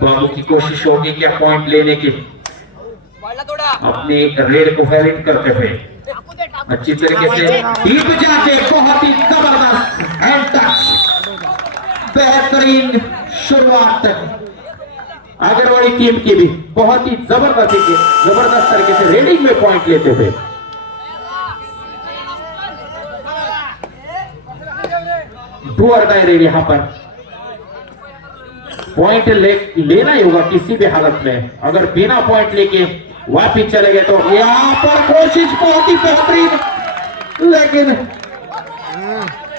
बाबू की कोशिश होगी क्या पॉइंट लेने की। अपने रेड को वैलिड करते हुए। अच्छी तरीके से डीप जाके बहुत ही ज़बरदस्त हैंड टच बेहतरीन शुरुआत अगरवाड़ी टीम की भी बहुत ही ज़बरदस्त ज़बरदस्त तरीके से रेडिंग में पॉइंट लेते हुए। डू और डाई रेड यहाँ पर। पॉइंट ले लेना ही होगा किसी भी हालत में। अगर बिना पॉइंट लेके वापिस चले गए तो यहाँ पर कोशिश बहुत ही बेहतरीन। लेकिन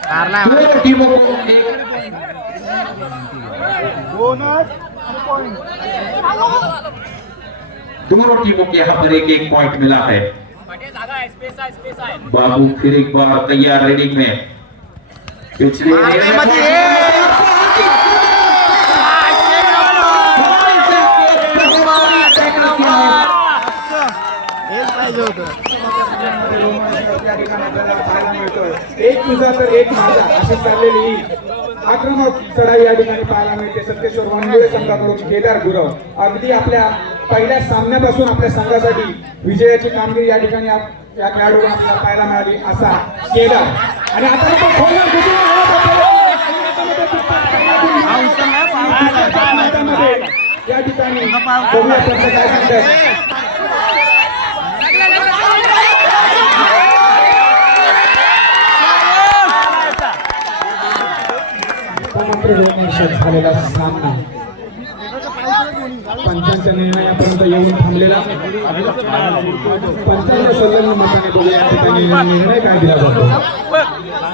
दोनों टीमों को दोनों टीमों के यहाँ पर एक एक पॉइंट मिला है। बाबू फिर एक बार तैयार रेडिंग में। पिछले पाहिजे होतं. एक तुझा तर एक माझा अशी चाललेली आक्रमक चढाई या ठिकाणी पाहायला मिळते. सत्तेश्वर वनवेळ संघाकडून केदार गुरव. अगदी आपल्या पहिल्या सामन्यापासून आपल्या संघासाठी विजयाची कामगिरी या ठिकाणी या खेळाडूला आपल्याला पाहायला मिळाली. असा केदार. आणि आता या ठिकाणी बघूया त्यांचं काय सांगतायत मात्र रोमांचक झालेला सामना. पंचांच्या निर्णयापर्यंत येऊन थांबलेला पंचांच्या संलग्न मताने बघूया या ठिकाणी निर्णय काय दिला जातो?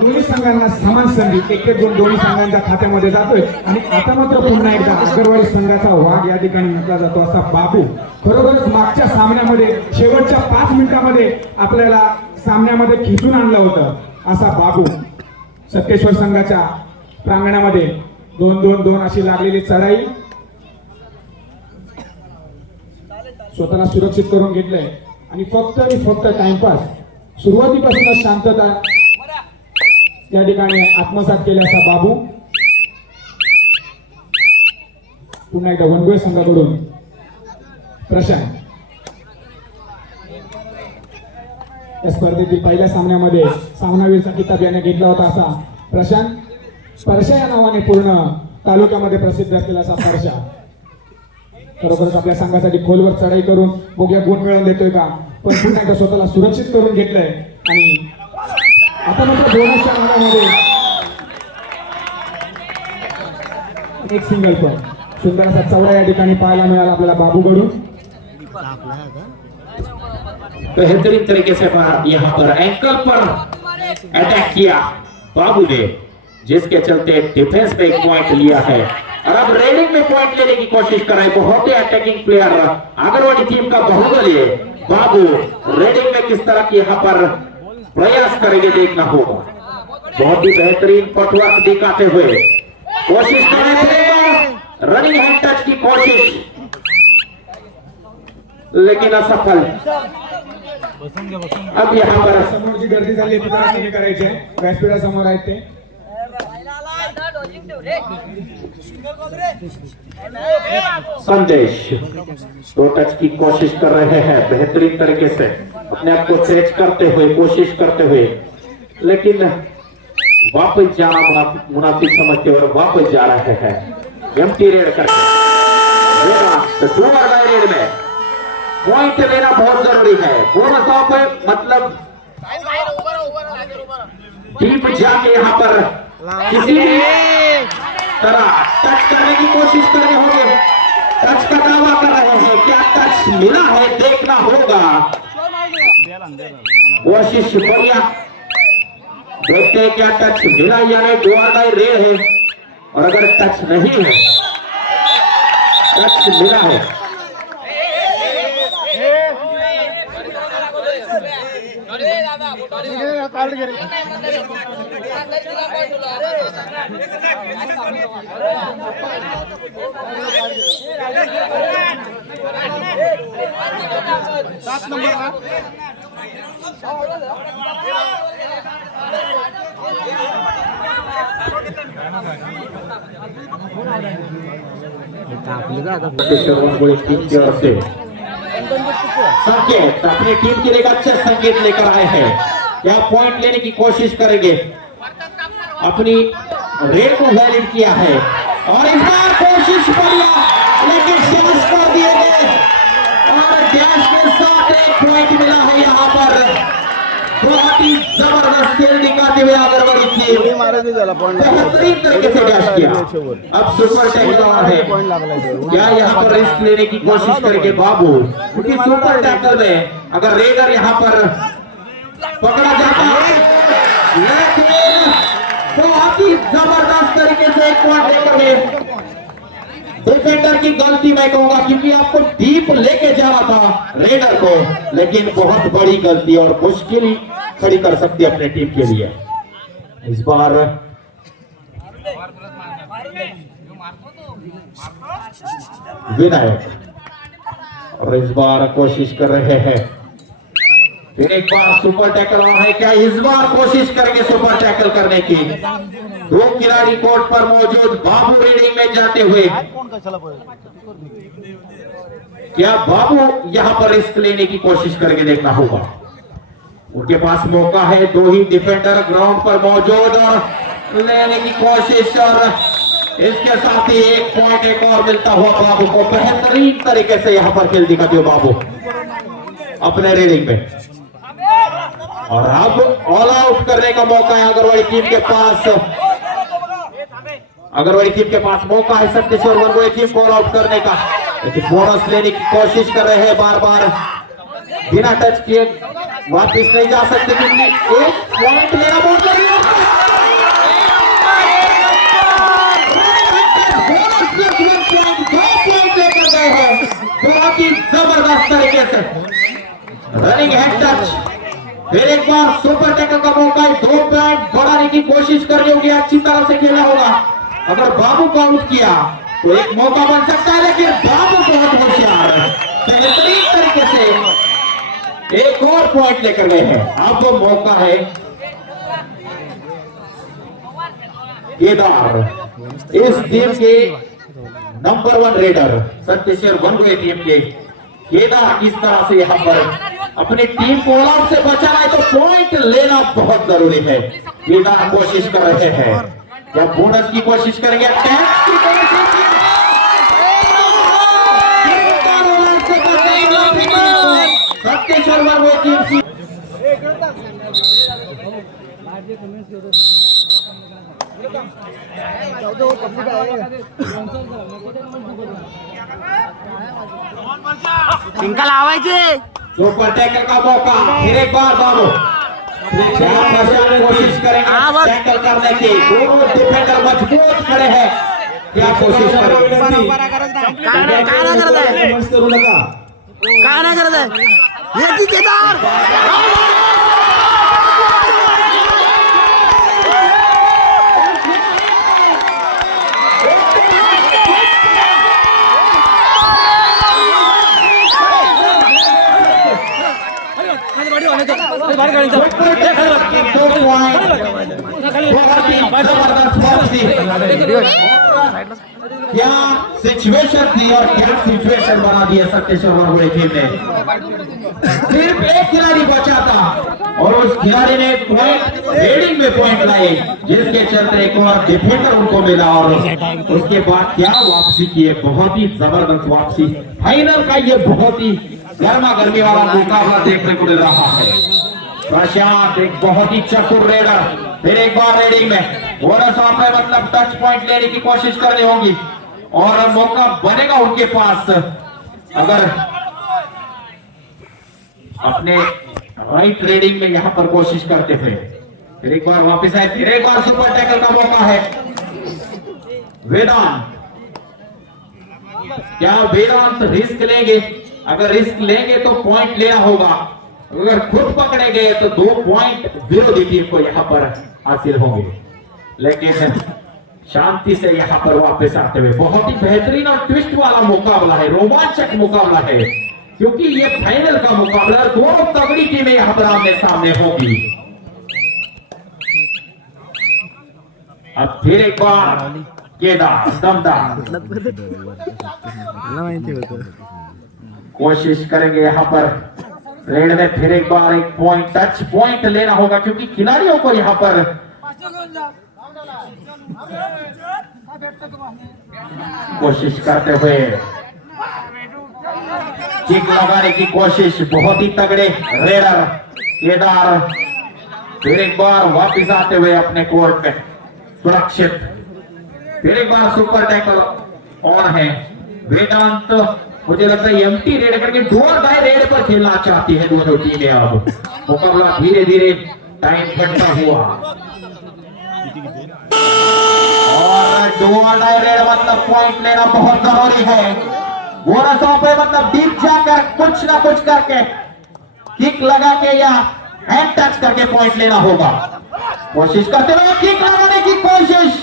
दोन्ही संघांना समान संधी एक एक गुण दोन्ही संघांच्या खात्यामध्ये जातोय. आणि आता मात्र पुन्हा एकदा अगरवाडी संघाचा वाघ या ठिकाणी म्हटला जातो असा बाबू. खरोखरच मागच्या सामन्यामध्ये शेवटच्या पाच मिनिटांमध्ये आपल्याला सामन्यामध्ये खिचून आणलं होतं असा बाबू. सत्तेश्वर संघाच्या प्रांगणामध्ये दोन दोन दोन अशी लागलेली चढाई. स्वतःला सुरक्षित करून घेतलंय. आणि फक्त आणि फक्त टाइमपास सुरुवातीपासूनच शांतता या ठिकाणी आत्मसात केला असा बाबू. पुन्हा एकदा वनगोय संघाकडून प्रशांत. या स्पर्धेतील पहिल्या सामन्यामध्ये सामनावीरचा किताब याने घेतला होता असा प्रशांत. स्पर्शा या नावाने पूर्ण तालुक्यामध्ये प्रसिद्ध असलेला असा स्पर्शा खरोखरच आपल्या संघासाठी खोलवर चढाई करून बोग्या गुण मिळवून देतोय का? पण पुन्हा एकदा स्वतःला सुरक्षित करून घेतलंय आणि आता मात्र बोनसच्या भागामध्ये एक सिंगल पण सुंदर असा चौडा या ठिकाणी पाहायला मिळाला आपल्याला बाबूकडून. बेहतरीन तरीके से बाहर यहाँ पर एंकल पर अटैक किया बाबू ने जिसके चलते डिफेंस में एक पॉइंट लिया है। और अब रेडिंग में पॉइंट लेने की कोशिश कर रहे बहुत ही अटैकिंग प्लेयर आगरवाड़ी टीम का बाहुबली है बाबू रेडिंग में किस तरह की यहाँ पर प्रयास करेंगे देखना होगा। बहुत ही बेहतरीन पटवर्क दिखाते हुए। कोशिश कर रहे रनिंग हैंड टच की कोशिश। लेकिन असफल। अब यहाँ पर समोर जी गर्दी झाली ती जरा कमी करायची आहे. व्यासपीठासमोर आहेत ते. संदेश दो टच की कोशिश कर रहे हैं बेहतरीन तरीके से। अपने आप को तेज करते हुए कोशिश करते हुए। लेकिन वापस जाना मुनाफिक समझते हुए वापस जा रहे हैं। एम्प्टी रेड करके। तो रेड में। पॉइंट लेना बहुत ज़रूरी है। बोनस ऑफ़ मतलब डीप जाके यहाँ पर टच करने की कोशिश कर रहे होंगे टच का दावा कर रहे हैं क्या टच मिला है देखना होगा कोशिश बढ़िया देखते हैं क्या टच मिला या नहीं दो आधा रेड है और अगर टच नहीं है टच मिला है सात नंबर संकेत अपनी टीम के लिए अच्छा संकेत लेकर आए हैं। क्या पॉइंट लेने की कोशिश करेंगे। अपनी रेड को वैलिड किया है। और इस बार कोशिश बढ़िया लेकिन शॉट्स कर दिए गए। और डैश के साथ एक पॉइंट मिला है यहाँ पर। बहुत ही ज़बरदस्त खेल दिखाते हुए अगरवाड़ी पॉईंट बेहतरीन तरीके से डैश किया। अब सुपर टैकल ऑन है. क्या यहाँ पर रिस्क लेने की कोशिश करेंगे बाबू। क्योंकि सुपर टैकल में अगर रेगर यहाँ पर पकड़ा जाता है। लेकिन बहुत ही ज़बरदस्त तरीके से एक पॉइंट लेकर गए डिफेंडर की गलती मैं कहूँगा, क्योंकि आपको डीप लेके जाना था रेडर को, लेकिन बहुत बड़ी गलती और मुश्किल खड़ी कर सकती अपने टीम के लिए। इस बार विनायक, और इस बार कोशिश कर रहे हैं फिर एक बार सुपर टैकल ऑन है क्या? इस बार कोशिश करेंगे सुपर टैकल करने की। दो खिलाड़ी कोर्ट पर मौजूद, बाबू रीडिंग में जाते हुए। क्या बाबू यहाँ पर रिस्क लेने की कोशिश करके देखना होगा। उनके पास मौका है, दो ही डिफेंडर ग्राउंड पर मौजूद और लेने की कोशिश और इसके साथ ही एक पॉइंट एक और मिलता हुआ बाबू को बेहतरीन तरीके से यहाँ पर खेल दिखाते हो बाबू। अपने रीडिंग में। और अब ऑल आउट करने का मौका है अगरवाड़ी टीम के पास। अगरवाड़ी टीम के पास मौका है सत्येश्वर वर्गोई टीम को ऑल आउट करने का। लेकिन बोनस लेने की कोशिश कर रहे हैं बार बार बिना टच किए वापिस नहीं जा सकते क्योंकि एक पॉइंट लेना बहुत ही। ज़बरदस्त तरीके से। रनिंग हेड टच फिर एक बार सुपर टैकल का मौका, दो पॉइंट बढ़ाने की कोशिश करनी होगी अच्छी तरह से खेला होगा। अगर बाबू को आउट किया तो एक मौका बन सकता है, लेकिन बाबू बहुत होशियार। है बेहतरीन तरीके से एक और पॉइंट लेकर गए हैं। वो मौका है। केदार, इस टीम के नंबर वन रेडर सत्यशेर वन गए टीम के केदार किस तरह से यहाँ पर अपनी टीम को आउट से बचाना है तो पॉइंट लेना बहुत ज़रूरी है। केदार कोशिश कर रहे हैं। क्या बोनस की कोशिश करेंगे। टैक्स की कोशिश केदार all out से बचाएगा। सत्येश्वर वन गए टीम की पिंका लावायचे सुपर टैकल का मौका। फिर एक बार बाबू। कोशिश करेंगे। टैकल करने की। दोनों डिफेंडर मज़बूत खड़े हैं। क्या कोशिश करेंगे? कर दे। ये कर दे। आहे काय बहुत ही। ज़बरदस्त वापसी क्या सिचुएशन थी और क्या सिचुएशन बना दी है सत्येश्वर टीम ने? सिर्फ़ एक खिलाड़ी बचा था और उस खिलाड़ी ने पॉइंट रेडिंग में पॉइंट लाए जिसके चलते एक और डिफेंडर उनको मिला और उसके बाद क्या वापसी की है? बहुत ही ज़बरदस्त वापसी। फाइनल का ये बहुत ही गर्मा गर्मी वाला मुकाबला देखने को मिल रहा है। प्रशांत, एक बहुत ही चतुर रेडर। फिर एक बार रेडिंग में। ऑफ़ है मतलब टच पॉइंट लेने की कोशिश करनी होगी। और मौका बनेगा उनके पास। अगर अपने राइट रेडिंग में यहाँ पर कोशिश करते थे। फिर एक बार वापस आए। फिर एक बार सुपर टैकल का मौका है। वेदांत। क्या वेदांत रिस्क लेंगे? अगर रिस्क लेंगे तो पॉइंट लेना होगा। अगर खुद पकड़े गए तो दो पॉइंट विरोधी टीम को यहाँ पर हासिल होंगे। लेकिन शांति से यहाँ पर वापस आते हुए बहुत ही बेहतरीन और ट्विस्ट वाला मुकाबला है रोमांचक मुकाबला है क्योंकि ये फाइनल का मुकाबला है दोनों तगड़ी टीमें यहाँ पर आमने सामने होगी। अब फिर एक बार केदार दमदार। कोशिश करेंगे यहाँ पर रेड में फिर एक बार एक पॉइंट टच पॉइंट लेना होगा, क्योंकि खिलाड़ियों को यहाँ पर कोशिश करते हुए किक लगाने की कोशिश, बहुत ही तगड़े रेडर केदार। फिर एक बार वापस आते हुए अपने कोर्ट में, सुरक्षित। फिर एक बार सुपर टैकल ऑन है। वेदांत मुझे लगता है एमटी रेड करके डोर बाय रेड पर खेलना चाहती है दोनों टीमें अब। मुकाबला धीरे धीरे टाइम बढ़ता हुआ रेड मतलब पॉइंट लेना बहुत ज़रूरी है। पे मतलब डीप जाकर कुछ ना कुछ करके किक लगा के या हैंड टच करके पॉइंट लेना होगा। कोशिश करते हुए किक लगाने की कोशिश।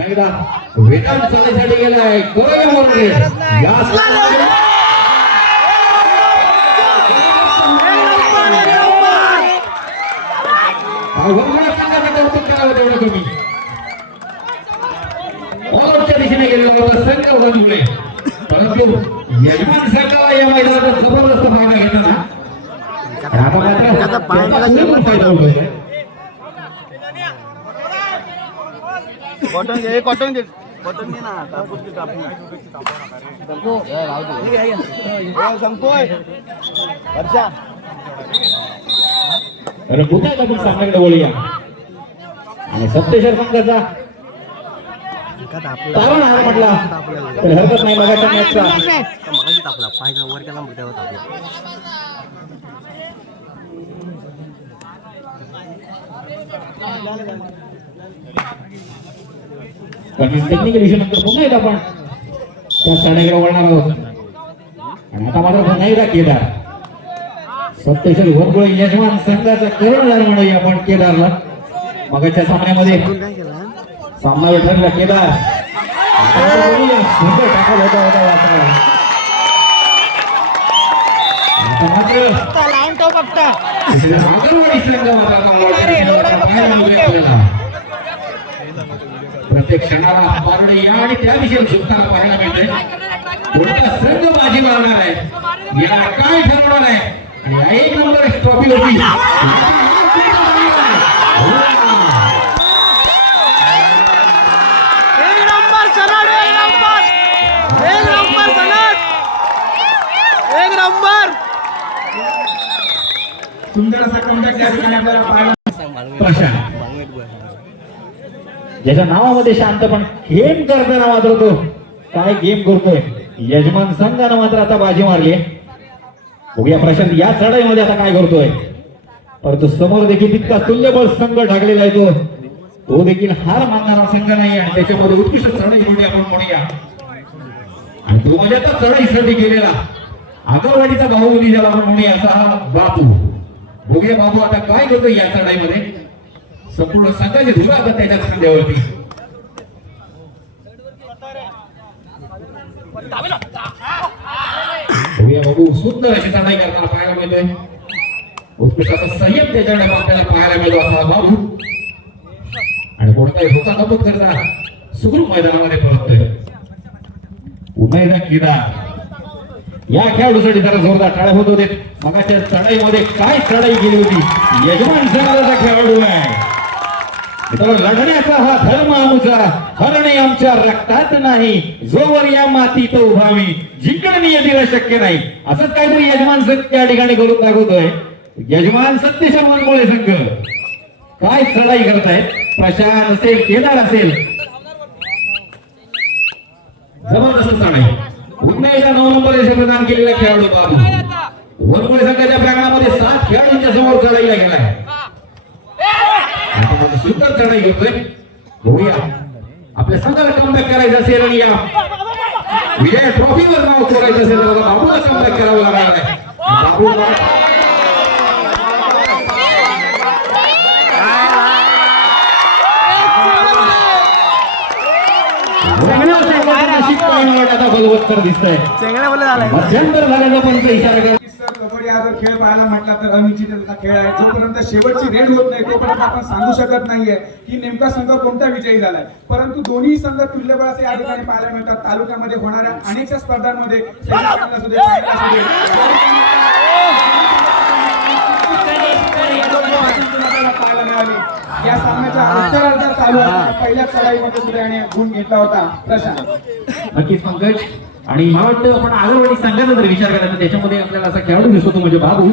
एकदा वेदांत चालायसाठी गेलाय करूया म्हणून या. अवघड संघाचं कौतुक करावं तेवढं कमी? ऑलआउटच्या दिशेने गेलेला होता संघ परंतु यजमान संघाला या मैदानात जबरदस्त फायदा घेताना. आता मात्र त्याचा पाय बघा, पूर्ण फायदा होतोय. कॉटन घे कॉटन घे. कॉटन घे ना कापूस घे कापूस. संकोय. वर्षा. तर पुन्हा एकदा आपण सामन्याकडे वळूया आणि सप्तेश्वर संघाचा हार म्हटला. तर हरकत नाही मगाच्या मॅचचा मागे तापला पायचा वर केला मग तेव्हा तापला कारण टेक्निकल इश्यू नंतर पुन्हा एकदा आपण. त्या वळणार आहोत. आणि आता मात्र पुन्हा एकदा केदार. सप्तेश्वर यजमान संघाचा कर्णधार म्हणूया आपण केदारला. मगाच्या सामन्यामध्ये. सामना ठरला सुंदर टाकल होता होता. प्रत्येक क्षणाला पारणे या आणि त्या दिशेने झुकताना पाहायला मिळतंय कोणता संघ बाजी मारणार आहे? या काय ठरवणार आहे? आणि एक नंबर ट्रॉफी होती. एक नंबर! सुंदर असा कमबॅक त्या ठिकाणी आपल्याला पाहायला ज्याच्या नावामध्ये शांत पण गेम करताना मात्र तो. काय गेम करतोय? यजमान संघानं मात्र आता बाजी मारली. बघूया प्रशांत या चढाईमध्ये आता काय करतोय? परंतु समोर देखील तितका तुल्यबळ संघ ढाकलेला आहे तो. तो देखील हार मानणारा संघ नाही आणि त्याच्यामध्ये उत्कृष्ट चढाई म्हणजे आपण म्हणूया. आणि तो म्हणजे आता चढाईसाठी गेलेला. आगावाडीचा भाऊ मुली ज्याला आपण म्हणूया असा हा बापू. भोगे बाबू आता काय करतो या चढाईमध्ये? संपूर्ण संघाची धुरा आता त्याच्या खांद्यावरती. बघूया बाबू सुंदर अशी चढाई करताना पाहायला मिळतोय. उत्कृष्ट असा संयम त्याच्याकडे आपल्याला पाहायला मिळतो असा बाबू आणि कोणताही धोका नको करता. सुखरूप मैदानामध्ये परततोय. उमेदा किनार या खेळाडूसाठी जरा जोरदार टाळ्या होत होते. मगाच्या चढाईमध्ये काय चढाई केली होती? यजमान संघाचा खेळाडू आहे. तर लढण्याचा हा धर्म आमचा. हरणे आमच्या रक्तात नाही. जोवर या मातीत उभावी जिंकण नियतीला शक्य नाही. असंच काहीतरी यजमान सत्य त्या ठिकाणी करून दाखवतोय. यजमान सत्य शर्मांमुळे संघ. काय चढाई करतायत? प्रशांत असेल केदार असेल. जबरदस्त चढाई पुन्हा एकदा नऊ नंबर यश प्रदान केलेला खेळाडू बाबू. वरमुळे संघाच्या प्रांगणामध्ये सात खेळाडूंच्या समोर चढाईला गेलाय आता सुंदर चढाई घेतोय. बघूया. आपल्या संघाला कमबॅक करायचं असेल आणि या विजय ट्रॉफीवर नाव कोरायचं असेल तर बाबूला कमबॅक करावं लागणार आहे. बाबू आता बलवत्तर मध्यंतर झाल्याचा पंच इशारा कबड्डी हा जर खेळ पाहायला म्हटला तर अनिश्चिततेचा खेळ आहे. जोपर्यंत शेवटची रेड होत नाही तोपर्यंत आपण सांगू शकत नाहीये की नेमका संघ कोणता विजयी झालाय. परंतु दोन्ही संघ तुल्यबळ असे या ठिकाणी पाहायला मिळतात. तालुक्यामध्ये होणाऱ्या अनेकशा स्पर्धांमध्ये पाहायला मिळाले. या सामन्याच्या चालू असताना पहिल्या चढाईमध्ये सुद्धा याने गुण घेतला होता प्रशांत. नक्कीच पंकज. आणि मला वाटतं आपण आगरवाडी संघाचा जर विचार तर त्याच्यामध्ये आपल्याला असा खेळाडू दिसतो म्हणजे बाबू.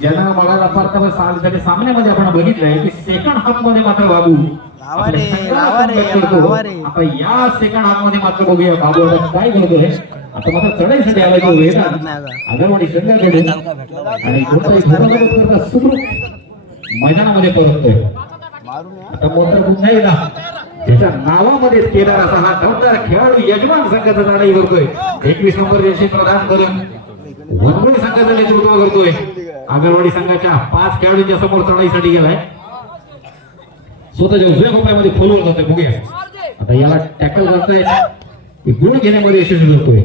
ज्यांना मला फार सामन्यामध्ये सामन्यामध्ये आपण बघितलंय की सेकंड हाफमध्ये मात्र बाबू. आता या सेकंड हाफमध्ये मात्र बघूया बाबू आता काय करतोय. आता मात्र चढाईसाठी आलाय तो वेदांत आगरवाडी संघाकडे. आणि मैदानामध्ये परततोय. आता मोठा पुन्हा एकदा त्याच्या नावामध्येच केदार असा हा दमदार खेळाडू यजमान संघाचा लढाई करतोय. एकवीस नंबर यशी प्रदान करून वनवडी संघाचं नेतृत्व करतोय. आगरवाडी संघाच्या पाच खेळाडूंच्या समोर चढाईसाठी गेलाय. स्वतःच्या उजव्या कोपऱ्यामध्ये खोलवर जातोय. बघूया. आता याला टॅकल करतोय. गुण घेण्यामध्ये यशस्वी करतोय.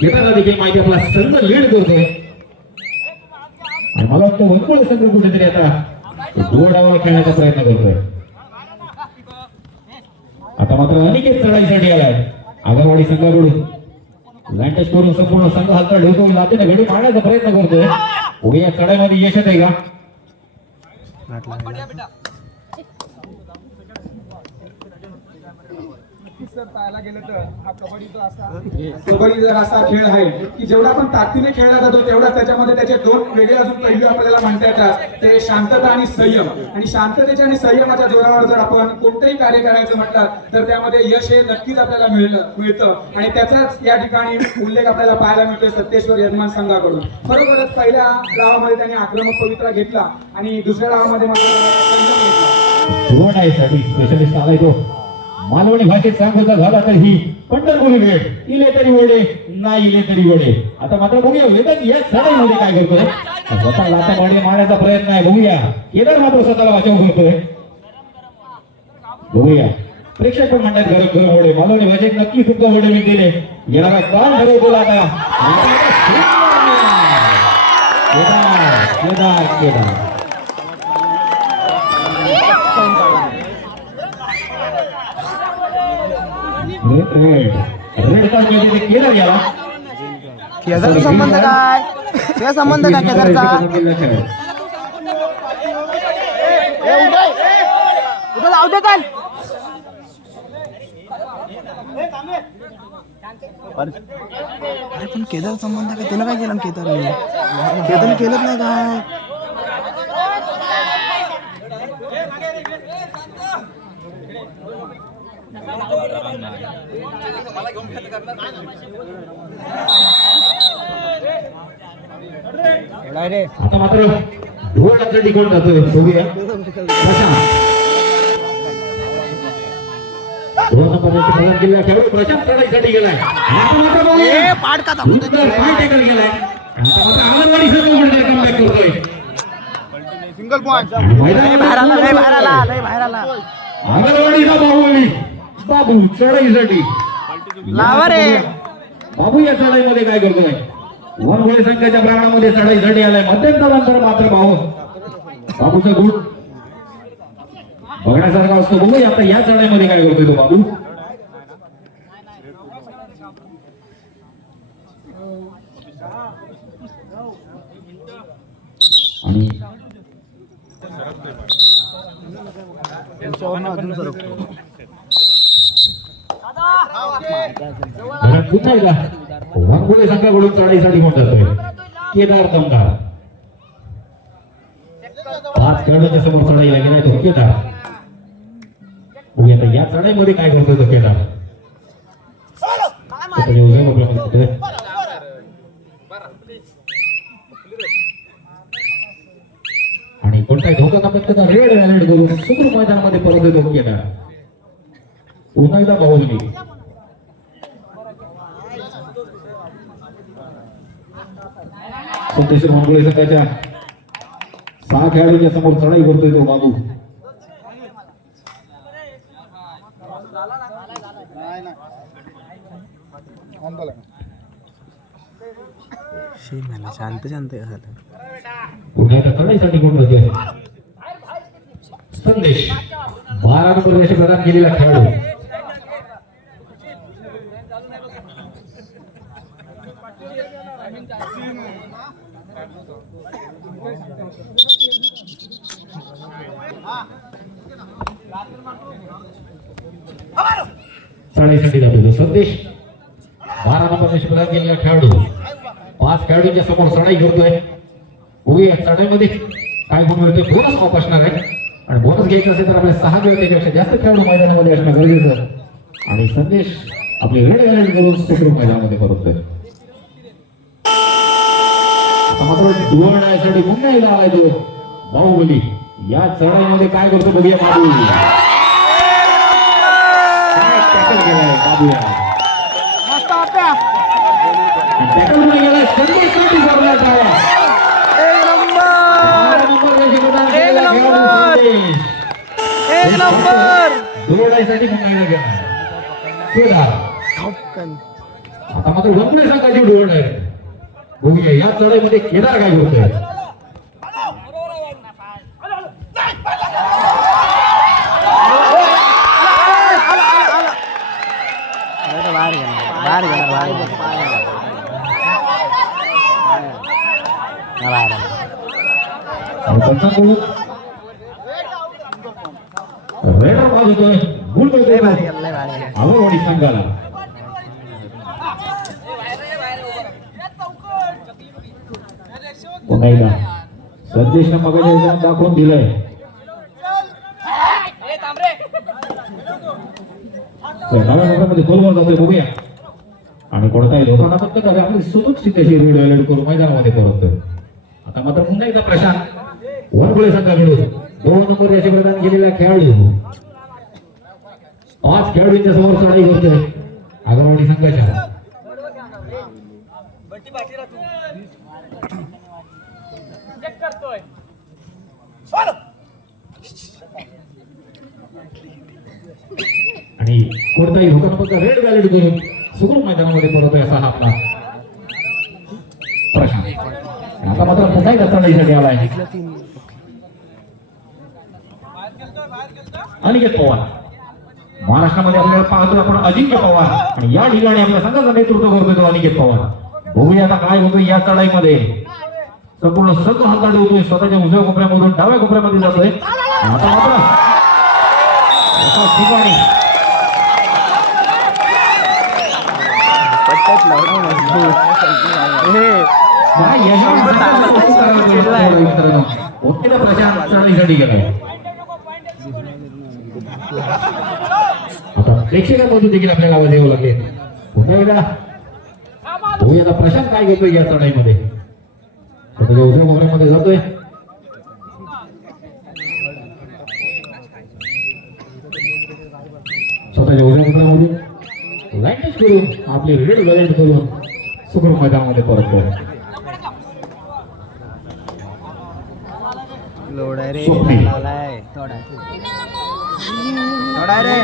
केदारला देखील माहिती आपला संघ लीड करतोय. आणि मला वाटतं वनकुळ संघ कुठेतरी आता गोल डावाला खेळण्याचा प्रयत्न करतोय. मात्र अनिकेत चढाईसाठी आलाय आगरवाडी संघाकडून लँटेज करून संपूर्ण संघ हालता ठेवतो लातेने घडी मारण्याचा प्रयत्न करतोय उभ्या चढाईमध्ये यश येते का सर पाहायला गेलं तर हा कबड्डीचा असा कबड्डी जर असा खेळ आहे की जेवढा आपण ताकदीने खेळला जातो तेवढा त्याच्यामध्ये त्याचे दोन वेगळे अजून पैलू आपल्याला म्हणता येतात. ते शांतता आणि संयम. आणि शांततेच्या आणि संयमाच्या जोरावर जर आपण कोणतंही कार्य करायचं म्हटलं तर त्यामध्ये यश हे नक्कीच आपल्याला मिळलं मिळतं. आणि त्याचाच या ठिकाणी उल्लेख आपल्याला पाहायला मिळतोय सत्तेश्वर यजमान संघाकडून. खरोखरच पहिल्या डावामध्ये त्यांनी आक्रमक पवित्रा घेतला आणि दुसऱ्या डावामध्ये मात्रसाठी स्पेशलिस्ट आलाय तो. मालवणी भाषेत सांगायचा झाला तर ही पंढरपुरी भेट इले तरी वडे नाही इले तरी वडे. आता मात्र बघूया वेदन या चढाईमध्ये काय करतोय? स्वतः आता माडी मारण्याचा प्रयत्न आहे. बघूया. केदार मात्र स्वतःला वाचव करतोय. बघूया. प्रेक्षक पण म्हणतात घर घर वडे मालवणी भाषेत नक्की सुद्धा वडे मी दिले येणारा काल ठरवतो आता. केदार केदार केदार रेड रेड कार्डमध्ये ते केलं गेला केदारचा संबंध काय? त्या संबंध काय केदारचा? जाऊ दे चाल! अरे पण केदार संबंध काय? तिला काय केलं केदारने? केदारने केलंच नाही काय? आता मात्र ढोलाचं टिकून जातोय? बघूया. दोन नंबरची प्रदान केलेला खेळाडू प्रशांत चढाईसाठी गेलाय. आता मात्र बघूया. ए पाड का पाय टेकल गेलाय. आता मात्र अंगणवाडी संघ कुठेतरी comeback करतोय? सिंगल पॉइंट लय बाहेर आला लय बाहेर आला लय बाहेर आला. अंगणवाडीचा बाहुबली. बाबू चढाईसाठी. लावा रे. बाबू या चढाईमध्ये काय करतोय? वनगुळे संघाच्या प्रांगणामध्ये चढाईसाठी आलाय. मध्यंतरानंतर मात्र भाऊ. बाबूचा गुण. बघण्यासारखा असतो. बघू आता या चढाईमध्ये काय करतोय तो बाबू. आणि अजून सरकतो. कुठे का एकदा संघाकडून चढाईसाठी कोण जातोय केदार दमदार पाच खेळाडूंच्या समोर चढाईला गेलाय तो केदार बघूया आता या चढाईमध्ये काय करतोय तो केदार आणि कोणताही धोका कापत रेड वॅलेट करून सुखरूप मैदानामध्ये परत येतो केदार पुन्हा एकदा बाहुबली सत्तेश्वर मंगळे संघाच्या सहा खेळाडूंच्या समोर चढाई करतोय तो बाबू. शांत शांत एकदा चढाईसाठी कोण होते संदेश. बारा नंबर प्रदान केलेला खेळाडू. साडेसाठी जातो तो संदेश. बारा नंबर यश गेलेला खेळाडू. पाच खेळाडूंच्या समोर चढाई करतोय उभी चढाईमध्ये काय गुण मिळतोय बोनस ऑफ असणार आहे. आणि बोनस घ्यायचा असेल तर आपल्या सहा वेळ त्याच्यापेक्षा जास्त खेळाडू मैदानामध्ये असणं गरजेचं आणि संदेश आपले रेड गॅलेट करून सुखरूप मैदानामध्ये परततोय. मात्र पुन्हा एकदा आलाय तो बाहुबली या चढाईमध्ये काय करतो बघूया बाबू. गेलाय? संदेशसाठी जोरदार टाळ्या. एक नंबर. बारा नंबर याची प्रदान केलेला खेळाडू संदेश. एक नंबर. दोरडाईसाठी पुन्हा एकदा गेला. केदार. ठपकन आता मात्र वंगडे संघाची डोळ आहे. बघूया या चढाईमध्ये केदार काय करतोय अरे तो संदेशनं मगाच्या दाखवून दिलंय. गोलवर बघूया. आणि कोणताही लोकांना फक्त काय आपली सुरक्षित अशी रेड अलर्ट करून मैदानामध्ये परत आता मात्र पुन्हा एकदा प्रशांत. वरगुळे संघ मिळून दोन नंबर याचे प्रदान केलेला खेळाडू. पाच खेळाडूंच्या समोर चढाई होते आगरवाडी संघाच्या. करतोय. आणि कोणताही फक्त रेड वॅलेट करून सुखरूप मैदानामध्ये परतोय असा हा आपला प्रशांत आता मात्र पुन्हा एकदा चढाईसाठी आलाय. अनिकेत पवार. महाराष्ट्रामध्ये आपल्याला पाहतो आपण अजिंक्य पवार. आणि या ठिकाणी आपल्या संघाचं नेतृत्व करतोय तो अनिकेत पवार. बघूया आता काय होतोय या चढाईमध्ये. संपूर्ण संघ हातात होतोय स्वतःच्या उजव्या कोपऱ्यामधून डाव्या कोपऱ्यामध्ये जातोय. आता मात्र एकाच ठिकाणी प्रशांत चढाईसाठी गेलाय आता प्रेक्षकांमधून देखील आपल्याला आवाज यावं लागेल. पुन्हा एकदा. प्रशांत काय करतोय या चढाईमध्ये. उजव्या कोपऱ्यामध्ये जातोय. स्वतःच्या करून आपले रेड वॅलेट करून सुखरूप मैदानामध्ये परततोय लोड आहे रे. लावलाय. थोडा थोडा रे.